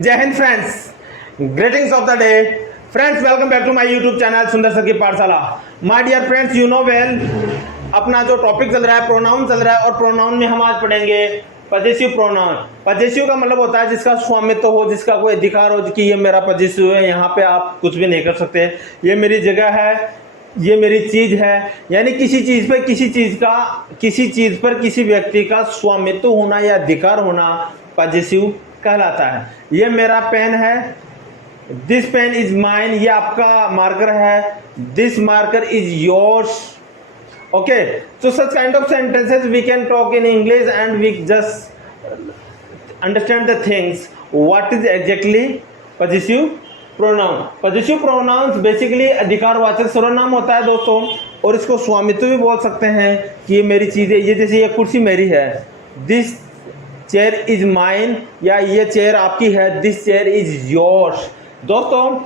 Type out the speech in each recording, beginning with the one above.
जय Hind friends, greetings of the day friends. Welcome back to my YouTube channel Sundar sir की पाठशाला। My dear friends, you know well अपना जो topic चल रहा है प्रोनाउन चल रहा है, और प्रोनाउन में हम आज पढ़ेंगे पजेसिव प्रोनाउन। पजेसिव का मतलब होता है जिसका स्वामित्व हो, जिसका कोई अधिकार हो कि ये मेरा पजेसिव है, यहाँ पे आप कुछ भी नहीं कर सकते, ये मेरी जगह है, ये मेरी चीज है। यानी किसी चीज पर किसी व्यक्ति का स्वामित्व होना या अधिकार होना पजेसिव कहलाता है। ये मेरा पेन है, दिस पेन इज माइन, ये आपका मार्कर है, this marker is yours. Okay, so such kind of sentences we can talk in English and we just understand the things. What is exactly possessive pronoun? Possessive pronouns basically अधिकारवाचक सर्वनाम होता है दोस्तों, और इसको स्वामित्व भी बोल सकते हैं कि ये मेरी चीज़ है। ये जैसे ये कुर्सी मेरी है, दिस चेयर इज माइन, या ये चेयर आपकी है, दिस चेयर इज योर्स। दोस्तों,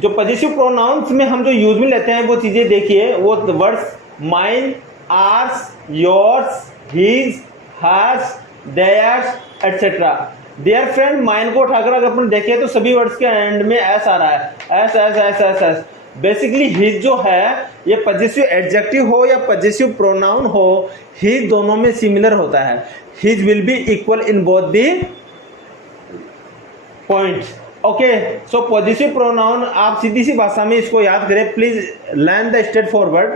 जो पजेसिव प्रोनाउंस में हम जो यूज में लेते हैं वो चीज़ें देखिए, वो words mine, ours, yours, his, hers, theirs etcetera. Dear friend, mine को उठाकर अगर अपन देखें तो सभी वर्ड्स के एंड में एस आ रहा है, S S S S S. Basically his जो है ये पजेसिव एडजेक्टिव हो या पजेसिव प्रोनाउन हो, हिज दोनों में सिमिलर होता है। His will be equal in both the points. Okay, so possessive pronoun आप सीधी सी भाषा में इसको याद करें, please learn the straight forward.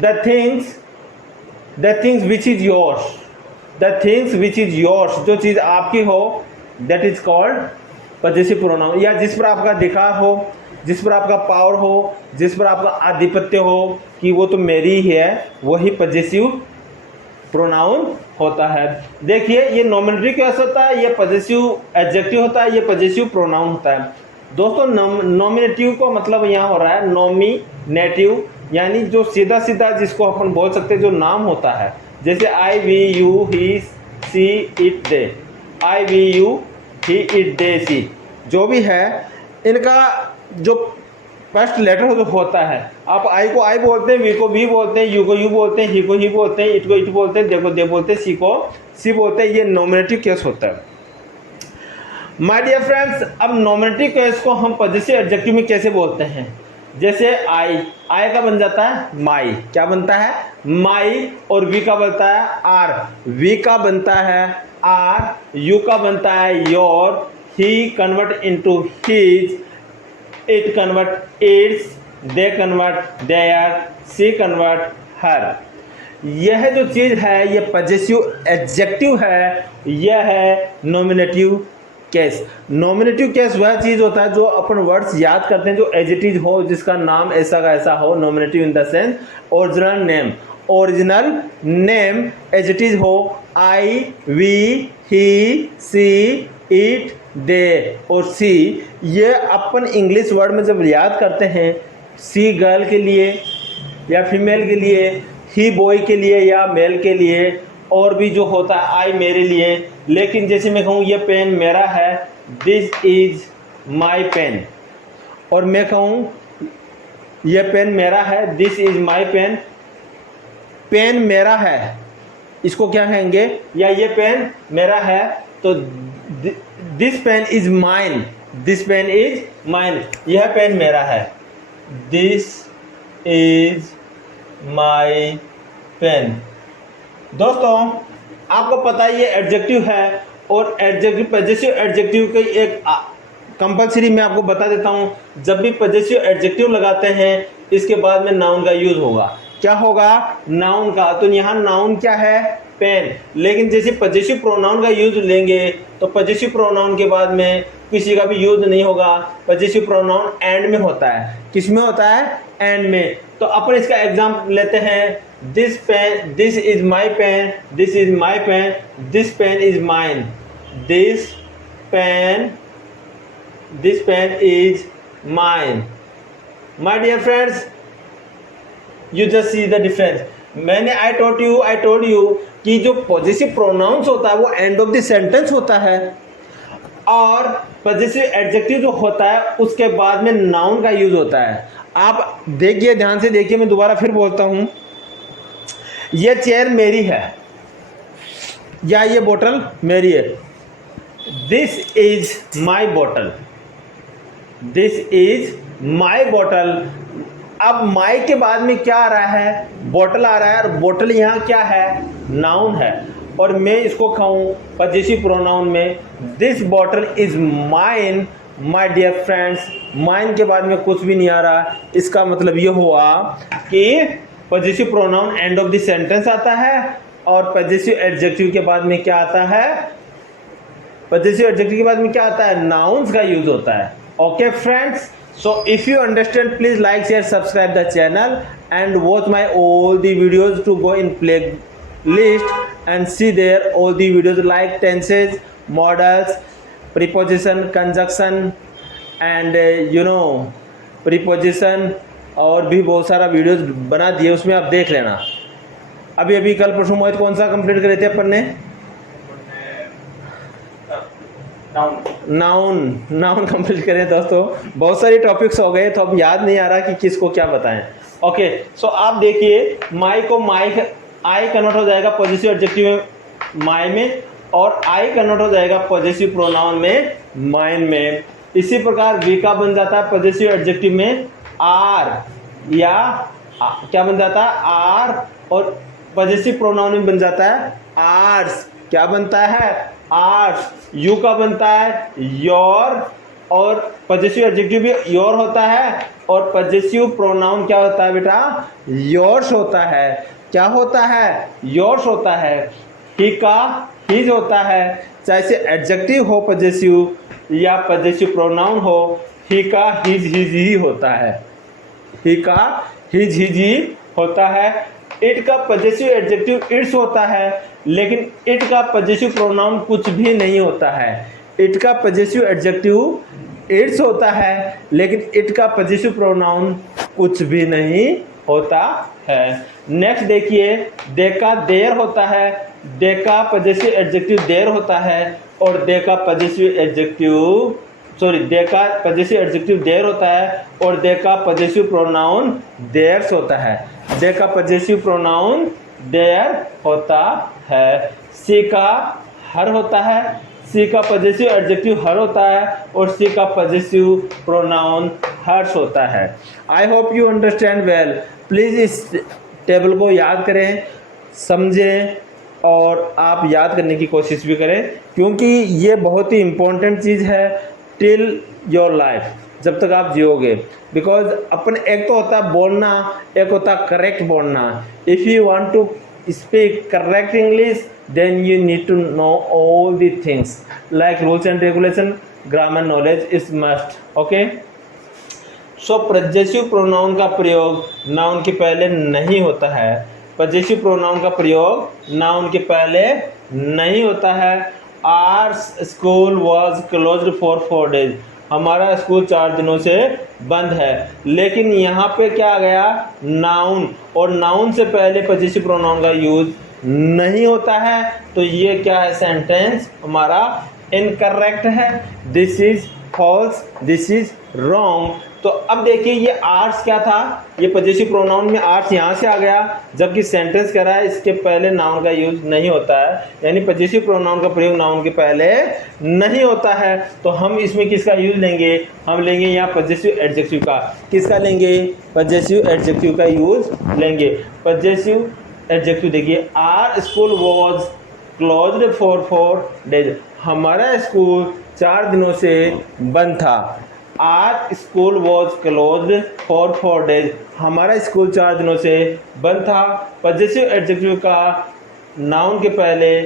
The things which is yours, the things which is yours, जो चीज आपकी हो, that is called possessive pronoun. या जिस पर आपका अधिकार हो, जिस पर आपका पावर हो, जिस पर आपका आधिपत्य हो कि वो तो मेरी ही है, वही पजेसिव प्रोनाउन होता है। देखिए, ये नॉमिनेटिव केस होता है, ये पजेसिव एडजेक्टिव होता है, ये पजेसिव प्रोनाउन होता है। दोस्तों, नॉमिनेटिव को मतलब यहाँ हो रहा है नॉमिनेटिव, यानी जो सीधा सीधा जिसको अपन बोल सकते हैं जो नाम होता है, जैसे I we you he she it they, I we you he it they she, जो भी है इनका जो फर्स्ट लेटर होता है, आप आई को आई बोलते हैं, वी को वी बोलते हैं, यू को यू बोलते हैं, ही को ही बोलते हैं, इट को इट बोलते हैं, दे को दे बोलते हैं, सी को सी बोलते हैं। ये नॉमिनेटिव केस होता है। माय डियर फ्रेंड्स, अब नॉमिनेटिव केस को हम पजेसिव एडजेक्टिव में कैसे बोलते हैं? जैसे आई का बन जाता है माई, क्या बनता है? माई। और वी का बनता है आर, वी का बनता है आर, यू का बनता है your, he convert into his, it convert its, they convert their, she convert her। यह जो चीज है ये पजेसिव एडजेक्टिव है, यह है नॉमिनेटिव केस। नॉमिनेटिव केस वह चीज होता है जो अपन वर्ड्स याद करते हैं जो एडजेक्टिव हो, जिसका नाम ऐसा का ऐसा हो। Nominative in the sense original name adjective हो, आई वी ही सी इट दे और सी। ये अपन इंग्लिश वर्ड में जब याद करते हैं, सी गर्ल के लिए या फीमेल के लिए, ही बॉय के लिए या मेल के लिए, और भी जो होता है आई मेरे लिए। लेकिन जैसे मैं कहूँ ये पेन मेरा है, दिस इज माई पेन, और मैं कहूँ ये पेन मेरा है, this is my pen, pen मेरा है, इसको क्या कहेंगे? या ये पेन मेरा है तो this pen is mine, this pen is mine, यह पेन मेरा है, दिस इज माई पेन। दोस्तों, आपको पता है ये एडजेक्टिव है, और एडजेक्टिव पजेसिव एडजेक्टिव की एक कंपलसरी मैं आपको बता देता हूँ। जब भी पजेसिव एडजेक्टिव लगाते हैं इसके बाद में नाउन का यूज होगा। क्या होगा? नाउन का। तो यहाँ नाउन क्या है? पेन। लेकिन जैसे पजेसिव प्रोनाउन का यूज लेंगे तो पजेसिव प्रोनाउन के बाद में किसी का भी यूज नहीं होगा। पजेसिव प्रोनाउन एंड में होता है। किस में होता है? एंड में। तो अपन इसका एग्जाम्पल लेते हैं, this pen, this is my pen, this is my pen, this pen is mine, this pen is mine. My dear friends, you just see the difference. मैंने आई टोल्ड यू कि जो positive pronouns होता है वो and of the sentence होता है, और positive adjective जो होता है उसके बाद में नाउन का यूज होता है। आप देखिए, ध्यान से देखिए, मैं दोबारा फिर बोलता हूं, ये चेयर मेरी है या ये बोतल मेरी है, this is my bottle, this is my bottle. अब माई के बाद में क्या आ रहा है, बॉटल आ रहा है, और बॉटल यहाँ क्या है, नाउन है, और मैं इसको कहूँ पजेसिव प्रोनाउन में, this bottle is mine my dear friends. Mine के बाद में कुछ भी नहीं आ रहा, इसका मतलब ये हुआ कि possessive pronoun end of the sentence आता है, और पजेसिव एडजेक्टिव के बाद में क्या आता है, पजेसिव एडजेक्टिव के बाद में क्या आता है, नाउन्स का यूज होता है। Okay friends, so if you understand, please like, share, subscribe the channel and watch my all the videos to go in playlist and see there all the videos like tenses, modals, preposition, conjunction and preposition, और भी बहुत सारा videos बना दिए, उसमें आप देख लेना। अभी कल परसों मोहित कौन सा कंप्लीट करे थे अपन ने, नाउन कंप्लीट करें दोस्तों। बहुत सारे टॉपिक्स हो गए तो अब याद नहीं आ रहा कि किसको क्या बताएं। ओके, सो आप देखिए, माई को आई कन्वर्ट हो जाएगा पॉजिटिव एडजेक्टिव में माई में, और आई कन्वर्ट हो जाएगा पॉजिटिव प्रोनाउन में माइन में। इसी प्रकार वी का बन जाता है पॉजिटिव एडजेक्टिव में आर, या क्या बन जाता है, आर, और पॉजिटिव प्रोनाउन में बन जाता है आर्स। क्या बनता है, आर्स। यू का बनता है योर, और पजेसिव एडजेक्टिव भी योर होता है, और पजेसिव प्रोनाउन क्या होता है बेटा, योर्स होता है। क्या होता है, योर्स होता है। ही का हिज होता है, चाहे से एडजेक्टिव हो पजेसिव या पजेसिव प्रोनाउन हो, ही का हिज ही होता है, ही का हिज ही होता है। इट का पजेसिव एडजेक्टिव इट्स होता है, लेकिन इट का पजेसिव प्रोनाउन कुछ भी नहीं होता है। इट का पजेसिव एडजेक्टिव इट्स होता है, लेकिन इट का पजेसिव प्रोनाउन कुछ भी नहीं होता है। नेक्स्ट देखिए, दे का देर होता है, दे का पजेसिव एडजेक्टिव देर होता है, और दे का पजेसिव एडजेक्टिव दे का पजेसिव एडजेक्टिव देर होता है, और दे का पजेसिव प्रोनाउन देयर्स होता है। दे का पजेसिव प्रोनाउन देयर होता है। सी का हर होता है, सी का पजेसिव एडजेक्टिव हर होता है, और सी का पजेसिव प्रोनाउन हर्स होता है। आई hope you understand well. Please इस टेबल को याद करें, समझें, और आप याद करने की कोशिश भी करें, क्योंकि ये बहुत ही इम्पोर्टेंट चीज़ है टिल योर लाइफ, जब तक आप जियोगे। बिकॉज अपन एक तो होता है बोलना, एक होता है करेक्ट बोलना। If you want to speak correct English, then you need to know all the things like rules and regulation, grammar knowledge is must. Okay, so possessive pronoun का प्रयोग नाउन के पहले नहीं होता है। पजेसिव प्रोनाउन का प्रयोग नाउन के पहले नहीं होता है। Our school was closed for 4 days, हमारा स्कूल 4 दिनों से बंद है। लेकिन यहाँ पे क्या आ गया, नाउन, और नाउन से पहले पजेसिव प्रोनाउन का यूज नहीं होता है, तो ये क्या है, सेंटेंस हमारा इनकरेक्ट है। This is false, this is wrong. तो अब देखिए, ये आर्ट्स क्या था, ये पजेसिव प्रोनाउन में आर्ट्स यहाँ से आ गया, जबकि सेंटेंस कह रहा है इसके पहले नाउन का यूज नहीं होता है, यानी पजेसिव प्रोनाउन का प्रयोग नाउन के पहले नहीं होता है। तो हम इसमें किसका यूज लेंगे, हम लेंगे यहाँ पजेसिव एडजेक्टिव का। किसका लेंगे, पजेसिव एडजेक्टिव का यूज लेंगे। पजेसिव एडजेक्टिव देखिए, our school was closed for 4 days, हमारा स्कूल 4 दिनों से बंद था। Our school was closed for 4 days, हमारा स्कूल 4 दिनों से बंद था। पजेसिव एडजेक्टिव का नाउन के पहले,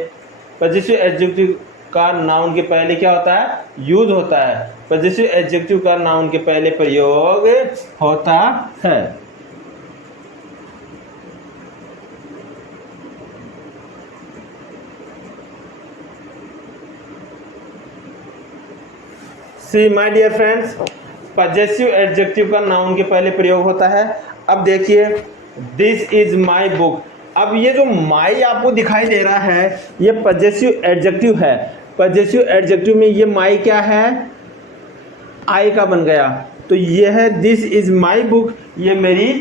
पजेसिव एडजेक्टिव का नाउन के पहले क्या होता है, यूज होता है। पजेसिव एडजेक्टिव का नाउन के पहले प्रयोग होता है। See my dear friends, possessive adjective का नाउन के पहले प्रयोग होता है। अब देखिए, दिस इज माई बुक। अब ये जो माई आपको दिखाई दे रहा है, ये पजेसिव एडजेक्टिव है। पजेसिव एडजेक्टिव में ये माई क्या है, आई का बन गया। तो ये है दिस इज माई बुक, ये मेरी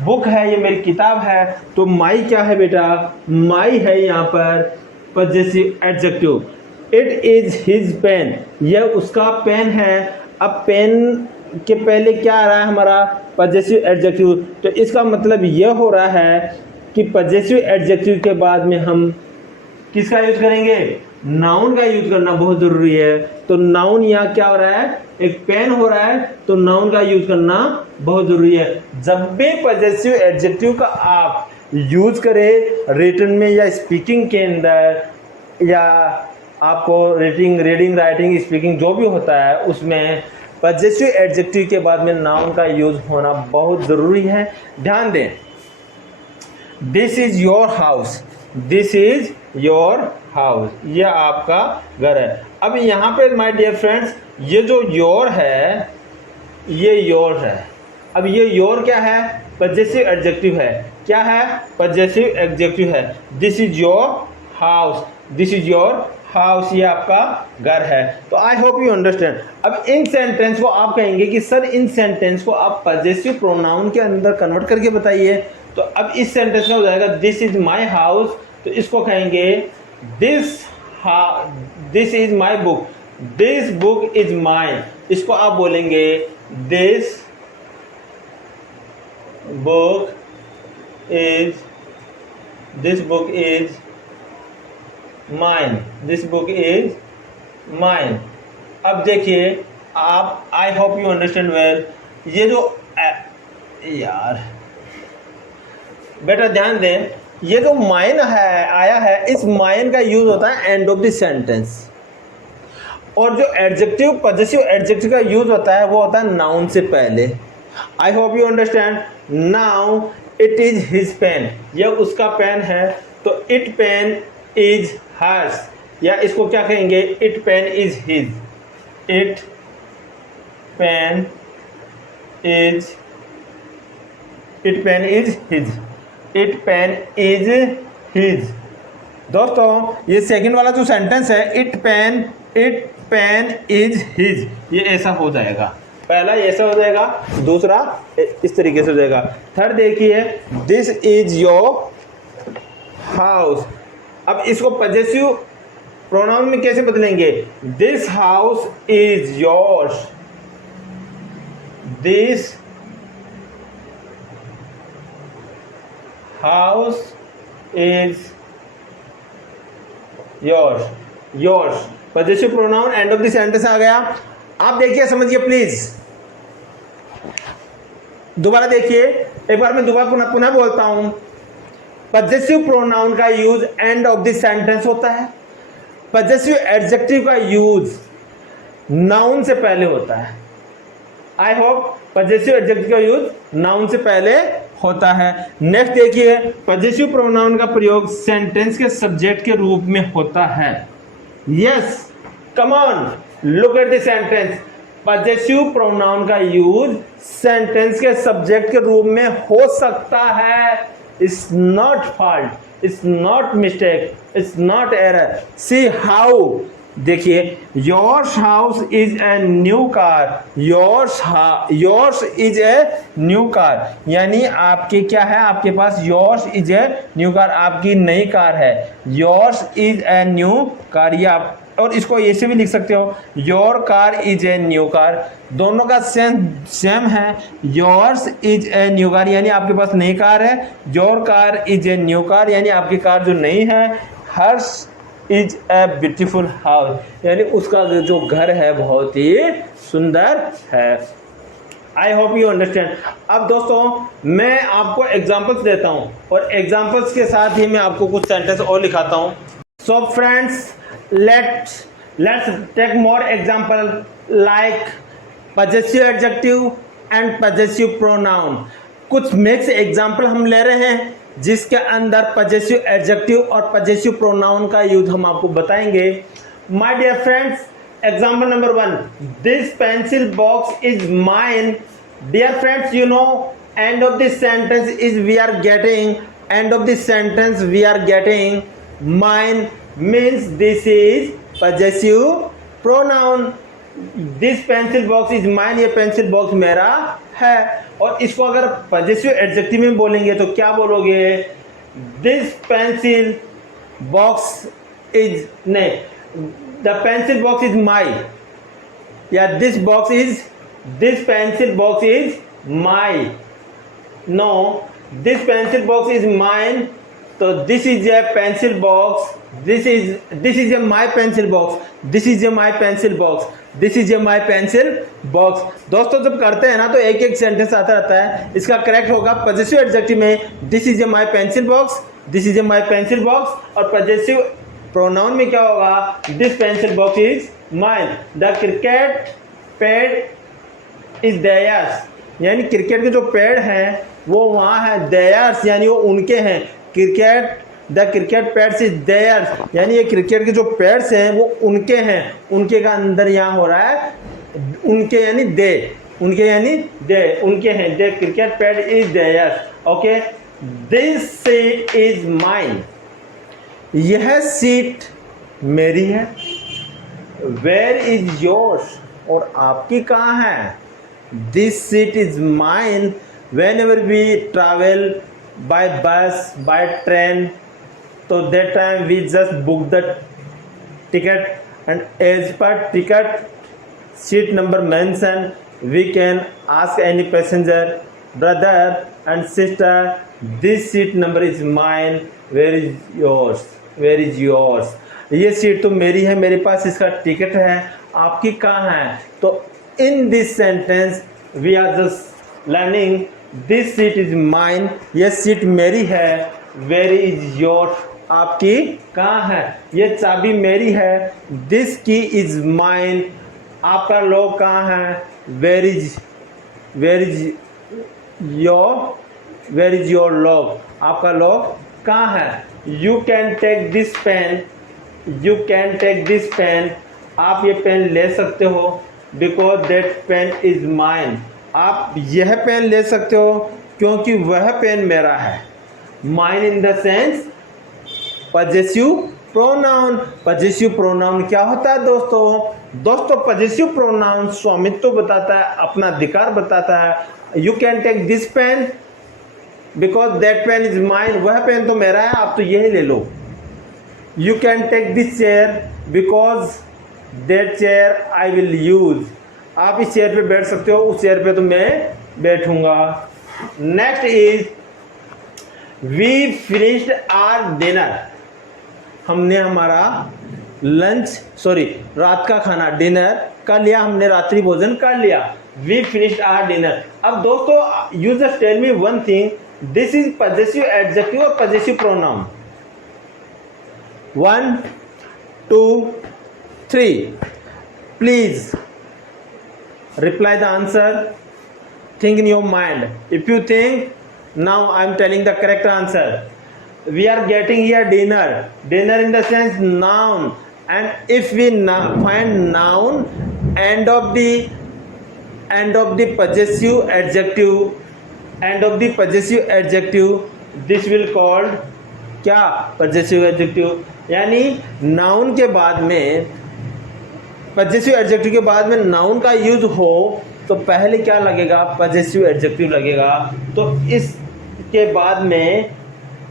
बुक है, ये मेरी किताब है। तो माई क्या है बेटा, माई है यहाँ पर possessive adjective. It is his pen, यह उसका पेन है। अब पेन के पहले क्या आ रहा है हमारा पजेसिव एडजेक्टिव, तो इसका मतलब यह हो रहा है कि पजेसिव एडजेक्टिव के बाद में हम किसका यूज करेंगे, नाउन का यूज करना बहुत जरूरी है। तो नाउन यहाँ क्या हो रहा है, एक पेन हो रहा है, तो नाउन का यूज करना बहुत जरूरी है। जब भी पजेसिव एडजेक्टिव का आप यूज करें रिटन में या स्पीकिंग के अंदर, या आपको रीडिंग राइटिंग स्पीकिंग जो भी होता है उसमें पजेसिव एडजेक्टिव के बाद में नाउन का यूज होना बहुत जरूरी है। ध्यान दें, this is your house, this is your house, यह आपका घर है। अब यहाँ पे माय डियर फ्रेंड्स, ये जो योर है ये योर है। अब ये योर क्या है, पजेसिव एडजेक्टिव है। क्या है, पजेसिव एडजेक्टिव है। This is your house, this is your house, ये आपका घर है। तो आई होप यू अंडरस्टैंड। अब इन सेंटेंस को आप कहेंगे कि सर इन सेंटेंस को आप पजेसिव प्रोनाउन के अंदर कन्वर्ट करके बताइए। तो अब इस सेंटेंस का हो जाएगा दिस इज माई हाउस, तो इसको कहेंगे this is my book, this book is mine. इसको आप बोलेंगे this book is mine, this book is mine. अब देखिए आप, आई होप यू अंडरस्टैंड वेल। ये जो यार बेटा ध्यान दें, ये जो माइन है आया है, इस माइन का यूज होता है एंड ऑफ द सेंटेंस, और जो एडजेक्टिव पजेसिव एडजेक्टिव का यूज होता है वो होता है नाउन से पहले। I hope you understand. Now it is his pen, यह उसका पेन है, तो इट पेन इज हर्स, या इसको क्या कहेंगे, it pen is his, it pen is his, it pen is his. दोस्तों ये सेकंड वाला जो सेंटेंस है, इट पेन इज हिज, ये ऐसा हो जाएगा। पहला ऐसा हो जाएगा, दूसरा इस तरीके से हो जाएगा। थर्ड देखिए, दिस इज योर हाउस। अब इसको पजेसिव प्रोनाउन में कैसे बदलेंगे, this house is yours, this house is yours, possessive pronoun end of the sentence आ गया। आप देखिए समझिए प्लीज, दोबारा देखिए, एक बार मैं दोबारा पुनः बोलता हूं। पजेसिव प्रोनाउन का use and of the sentence होता है, पजेसिव एडजेक्टिव का यूज नाउन से पहले होता है। आई होप पजेसिव एडजेक्टिव का यूज नाउन से पहले होता है। नेक्स्ट देखिए, पजेसिव प्रोनाउन का प्रयोग सेंटेंस के सब्जेक्ट के रूप में होता है। Yes, come on, look at the sentence. Possessive pronoun का यूज सेंटेंस के सब्जेक्ट के रूप में हो सकता है। It's not fault, it's not mistake, it's not error. See how, देखिए, yours house is a new car, yours is a new car, यानी आपके क्या है, आपके पास yours is a new car, आपकी नई कार है। Yours is a new car, ये आप, और इसको ऐसे भी लिख सकते हो, your car is a new car, दोनों का सेम है। Yours is a new car यानी आपके पास नई कार है, your car is a new car यानी आपकी कार जो नई है। हर्ष इज ए ब्यूटीफुल हाउस यानी उसका जो घर है बहुत ही सुंदर है। आई होप यू अंडरस्टैंड। अब दोस्तों मैं आपको एग्जाम्पल्स देता हूँ और एग्जाम्पल्स के साथ ही मैं आपको कुछ सेंटेंस और लिखाता हूँ। So friends, let's take more example like possessive adjective and possessive pronoun। कुछ मिक्स एग्जाम्पल हम ले रहे हैं जिसके अंदर पजेसिव एडजेक्टिव और पजेसिव प्रोनाउन का यूज हम आपको बताएंगे। My dear friends, example number 1, this pencil box is mine. Dear friends, you know end of this sentence is we are getting mine means this is possessive pronoun। this pencil box is mine, ये pencil box मेरा है। और इसको अगर possessive adjective में बोलेंगे तो क्या बोलोगे, this pencil box is, नहीं, the pencil box is my, या this pencil box is my, no this pencil box is mine, तो this is a pencil box, this is a my pencil box, this is a my pencil box, this is a my pencil box. दोस्तों जब करते हैं ना तो एक एक sentence आता रहता है, इसका करेक्ट होगा पॉजिटिव एडजेक्टिव में this is a my pencil box, this is a my pencil box, और पॉजिटिव प्रोनाउन में क्या होगा, this pencil box is mine, the cricket pad is theirs, यानी क्रिकेट के जो पैड हैं वो वहाँ है, देयर्स यानी वो उनके हैं, cricket the cricket pads is theirs, यानी ये क्रिकेट के जो पैड्स हैं वो उनके हैं, उनके का अंदर यहाँ हो रहा है उनके यानी दे, उनके यानी दे, उनके हैं, they cricket pad is theirs, okay. This seat is mine, यह सीट मेरी है, वेयर इज योर्स, और आपकी कहाँ है, this seat is mine, whenever we travel by bus, by train, so that time we just book the ticket, and as per ticket seat number mentioned we can ask any passenger, brother and sister, this seat number is mine, where is yours, where is yours, ये seat तो मेरी है, मेरे पास इसका ticket है, आपकी कहाँ है। तो in this sentence we are just learning this seat is mine, ये सीट मेरी है, वेयर इज योर, आपकी कहाँ है, ये चाबी मेरी है, दिस की इज माइन, आपका लॉक कहाँ है, वेयर इज योर लॉक, आपका लॉक कहाँ है। You can take this pen, you can take this pen, आप ये पेन ले सकते हो, because that pen is mine, आप यह पेन ले सकते हो क्योंकि वह पेन मेरा है। Mine in the sense possessive pronoun, possessive pronoun क्या होता है दोस्तों पॉजेसिव प्रोनाउन स्वामित्व बताता है, अपना अधिकार बताता है। You can take this pen because that pen is mine, वह पेन तो मेरा है, आप तो यही ले लो। You can take this chair because that chair I will use, आप इस चेयर पे बैठ सकते हो, उस चेयर पे तो मैं बैठूंगा। Next is we finished our dinner, हमने हमारा रात का खाना डिनर कर लिया, हमने रात्रि भोजन कर लिया। We finished our dinner. अब दोस्तों you just tell me one thing, this is possessive adjective और possessive pronoun. 1 2 3 please reply the answer, think in your mind. If you think, now I am telling the correct answer. We are getting here dinner in the sense noun, and if we find noun end of the possessive adjective, this will called क्या, possessive adjective, यानी noun के बाद में possessive adjective के बाद में noun का use हो तो पहले क्या लगेगा, पॉजेसिव एडजेक्टिव लगेगा। तो इसके बाद में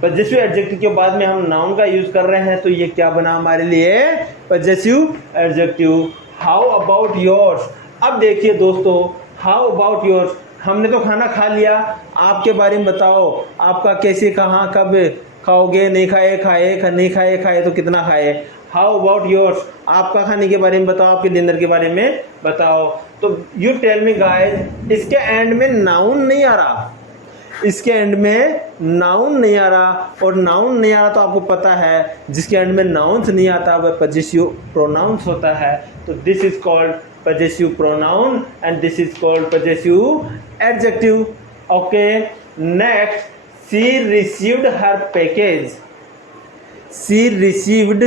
पॉजेसिव एडजेक्टिव के बाद में हम नाउन का यूज कर रहे हैं, तो ये क्या बना हमारे लिए, possessive adjective. How about yours, अब देखिए दोस्तों, हाउ अबाउट योर्स, हमने तो खाना खा लिया, आपके बारे में बताओ, आपका कैसे, कहाँ, कब खाओगे, नहीं खाए तो कितना खाए। हाउ अबाउट योर्स, आपका खाने के बारे में बताओ, आपके डिनर के बारे में बताओ। तो यू टेल मी गाइस, इसके एंड में नाउन नहीं आ रहा, इसके एंड में नाउन नहीं आ रहा, और नाउन नहीं आ रहा तो आपको पता है जिसके एंड में नाउन्स नहीं आता वह पॉजेसिव प्रोनाउंस होता है। तो this is called possessive pronoun and this is called possessive adjective. Okay, next, she received her package, she received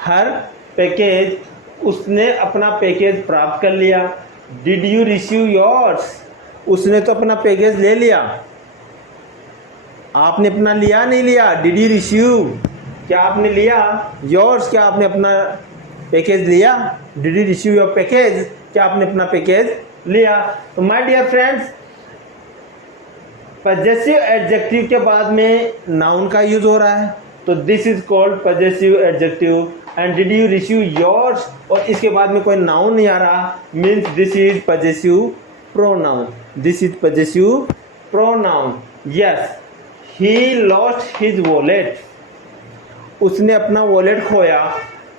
her package, उसने अपना पैकेज प्राप्त कर लिया। डिड यू रिसीव योर्स, उसने तो अपना पैकेज ले लिया, आपने अपना लिया नहीं लिया। डिड यू रिसीव, क्या आपने लिया, योर्स, क्या आपने अपना पैकेज लिया। Did you receive your package, क्या आपने अपना पैकेज लिया। तो my dear friends, possessive adjective के बाद में नाउन का यूज हो रहा है, तो this is called possessive adjective. And did you receive yours, और इसके बाद में कोई नाउन नहीं आ रहा, means this is possessive pronoun, this is possessive pronoun. Yes, he lost his wallet, उसने अपना वॉलेट खोया।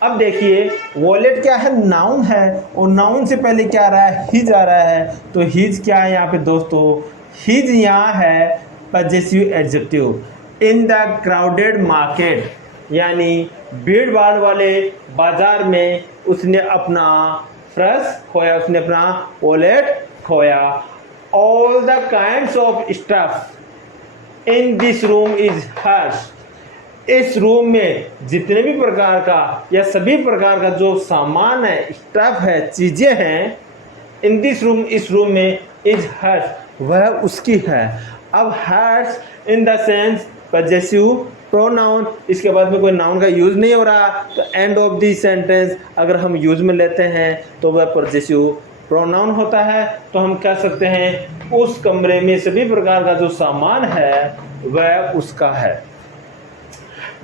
अब देखिए वॉलेट क्या है, नाउन है, और नाउन से पहले क्या आ रहा है, हिज आ रहा है, तो हिज क्या है यहाँ पे दोस्तों, हिज यहाँ है possessive adjective. In the crowded market, यानी भीड़ भाड़ वाले बाजार में उसने अपना पर्स खोया, उसने अपना वॉलेट खोया। All the kinds of stuff in this room is hers, इस रूम में जितने भी प्रकार का या सभी प्रकार का जो सामान है, स्टफ है, चीजें हैं, इन दिस रूम, इस रूम में, इज हर्स, वह उसकी है। अब hers in the sense possessive pronoun, इसके बाद में कोई नाउन का यूज नहीं हो रहा, तो एंड ऑफ दी सेंटेंस अगर हम यूज में लेते हैं तो वह पजेसिव प्रोनाउन होता है। तो हम कह सकते हैं उस कमरे में सभी प्रकार का जो सामान है वह उसका है।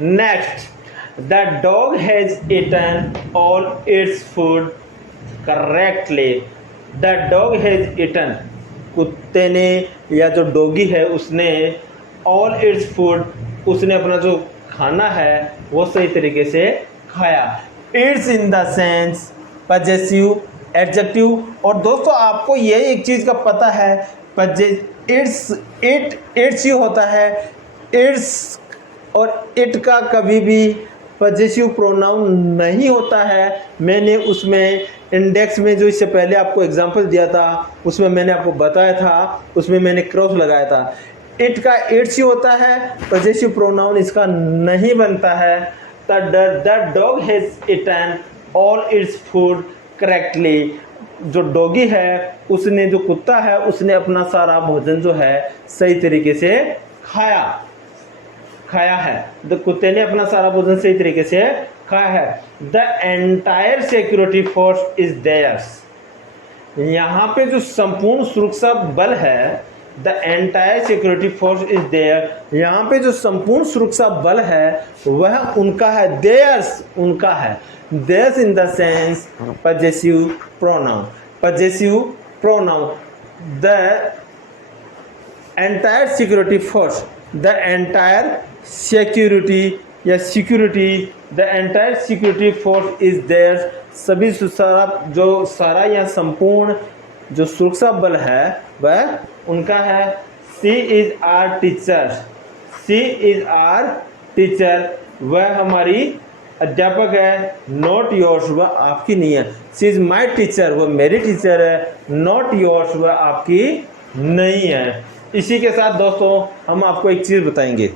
Next, the dog has eaten all its food correctly. The dog has eaten, कुत्ते ने या जो डॉगी है उसने ऑल इट्स फूड, उसने अपना जो खाना है वो सही तरीके से खाया। It's in the sense possessive adjective. और दोस्तों आपको ये एक चीज़ का पता है, इट्स ही होता है, इट्स और इट का कभी भी पजेसिव प्रोनाउन नहीं होता है। मैंने उसमें इंडेक्स में जो इससे पहले आपको एग्जांपल दिया था उसमें मैंने आपको बताया था, उसमें मैंने क्रॉस लगाया था। इट का इट्स ही होता है, पजेसिव प्रोनाउन इसका नहीं बनता है। The dog has eaten all its food correctly, जो डॉगी है उसने, जो कुत्ता है उसने अपना सारा भोजन जो है सही तरीके से खाया है। तो कुत्ते ने अपना सारा भोजन सही तरीके से खाया है। The entire security force is theirs, यहाँ पे जो संपूर्ण सुरक्षा बल है, the entire security force is there, यहाँ पे जो संपूर्ण सुरक्षा बल है वह उनका है, देयर्स उनका है। Theirs in the sense possessive pronoun, possessive pronoun. The entire security force, the entire security या security, the entire security force is there, सभी सारा या संपूर्ण जो सुरक्षा बल है वह उनका है। She is our teacher, she is our teacher, वह हमारी अध्यापक है। नॉट योर्स, वह आपकी नहीं है। सी इज माई टीचर, वह मेरी टीचर है। नॉट योर्स, वह आपकी नहीं है। इसी के साथ दोस्तों हम आपको एक चीज़ बताएंगे,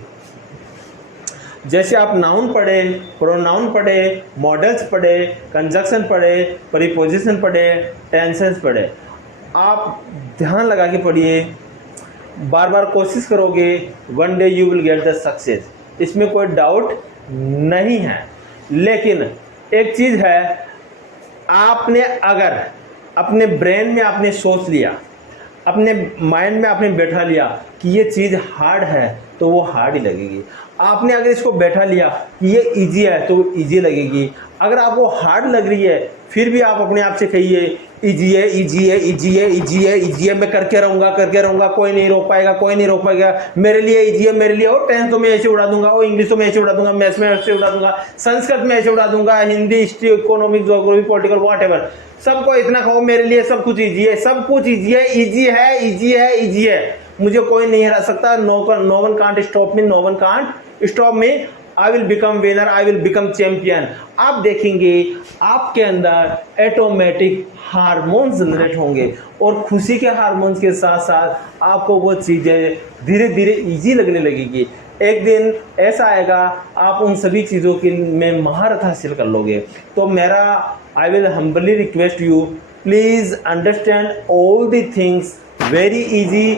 जैसे आप नाउन पढ़े, प्रोनाउन पढ़े, मॉडल्स पढ़े, कंजक्शन पढ़े, प्रीपोजिशन पढ़े, टेंसेस पढ़े, आप ध्यान लगा के पढ़िए, बार बार कोशिश करोगे, one day you will get the success, इसमें कोई डाउट नहीं है। लेकिन एक चीज़ है, आपने अगर अपने ब्रेन में आपने सोच लिया, अपने माइंड में आपने बैठा लिया कि ये चीज़ हार्ड है तो वो हार्ड ही लगेगी। आपने अगर इसको बैठा लिया कि ये इजी है तो वो इजी लगेगी। अगर आपको हार्ड लग रही है फिर भी आप अपने आप से कहिए इजी है, इजी है, इजी है, इजी है, इजी है, मैं करके रहूँगा, कोई नहीं रोक पाएगा, कोई नहीं रोक पाएगा, मेरे लिए इजी है, मेरे लिए। और टेंथ तो मैं ऐसे उड़ा दूंगा, वो इंग्लिश तो मैं ऐसे उड़ा दूंगा, मैथ्स में ऐसे उड़ा दूंगा, संस्कृत में ऐसे उड़ा दूंगा, Hindi, history, economic, geography, political, whatever, सबको इतना कहो मेरे लिए सब कुछ इजी है, सब कुछ इजी है, इजी है, इजी है, इजी है, मुझे कोई नहीं हरा सकता। No one can't stop me, no one can't stop me, I will become winner, I will become champion. आप देखेंगे आपके अंदर ऑटोमेटिक हार्मोन्स जनरेट होंगे और खुशी के हार्मोन्स के साथ साथ आपको वो चीज़ें धीरे धीरे इजी लगने लगेगी। एक दिन ऐसा आएगा आप उन सभी चीज़ों की में महारत हासिल कर लोगे। तो मेरा I will humbly request you, please understand all the things very easy,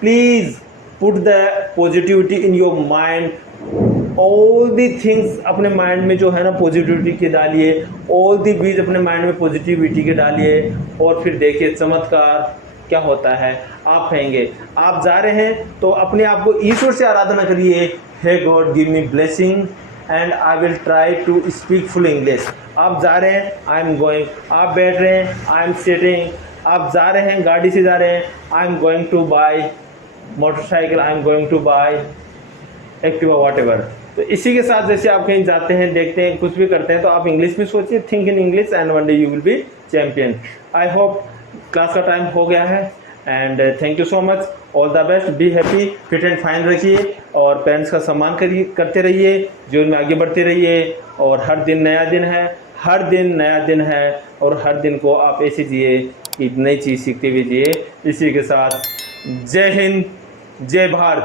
please put the positivity in your mind, all the things अपने माइंड में जो है ना पॉजिटिविटी के डालिए, ऑल दी बीज अपने माइंड में पॉजिटिविटी के डालिए और फिर देखिए चमत्कार क्या होता है। आप कहेंगे, आप जा रहे हैं तो अपने आप को ईश्वर से आराधना करिए, हे God give me blessing and I will try to speak full English. आप जा रहे हैं, आई एम गोइंग। आप बैठ रहे हैं, आई एम सिटिंग। आप जा रहे हैं, गाड़ी से जा रहे हैं, I am going to buy motorcycle, I am going to buy Activa, whatever. तो इसी के साथ जैसे आप कहीं जाते हैं, देखते हैं, कुछ भी करते हैं, तो आप इंग्लिश में सोचिए, think in English and one day you will be champion. I hope class का टाइम हो गया है and thank you so much. All the best, be happy, fit and fine रखिए और पेरेंट्स का सम्मान करते रहिए, जीवन में आगे बढ़ते रहिए और हर दिन नया दिन है, हर दिन नया दिन है और हर दिन को आप ऐसे जिए कि नई चीज़ सीखते हुए जिए। इसी के साथ जय हिंद, जय भारत।